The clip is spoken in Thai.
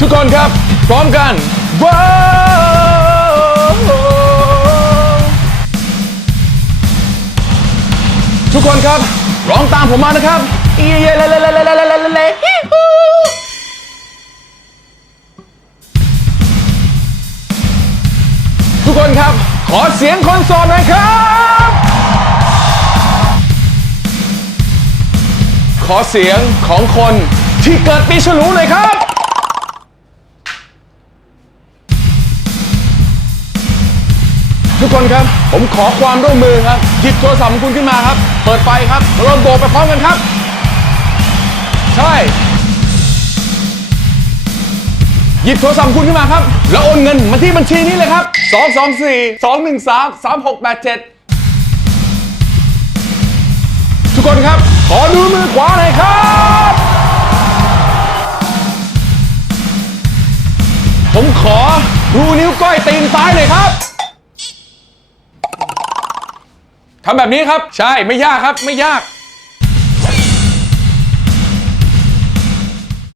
ทุกคนครับ พร้อมกันว้าวทุกคนครับ ร้องตามผมมานะครับเย่เย่เล่เล่เล่เล่เล่เล่เล่เล่ฮิฮูทุกคนครับ ขอเสียงคนโสดหน่อยครับ ขอเสียงของคนที่เกิดปีฉลูหน่อยครับ ทุกคนครับ ผมขอความร่วมมือครับหยิบโทรศัพท์ของคุณขึ้นมาครับ เปิดไฟครับแล้วเราโบกไปพร้อมกันครับ ใช่ หยิบโทรศัพท์คุณขึ้นมาครับ แล้วโอนเงินมาที่บัญชีนี้เลยครับ 224 213 3687 ทุกคนครับ ขอดูมือขวาหน่อยครับผมขอดูนิ้วก้อยตีนซ้ายหน่อยครับ ทำแบบนี้ครับ ใช่ไม่ยากครับ ไม่ยาก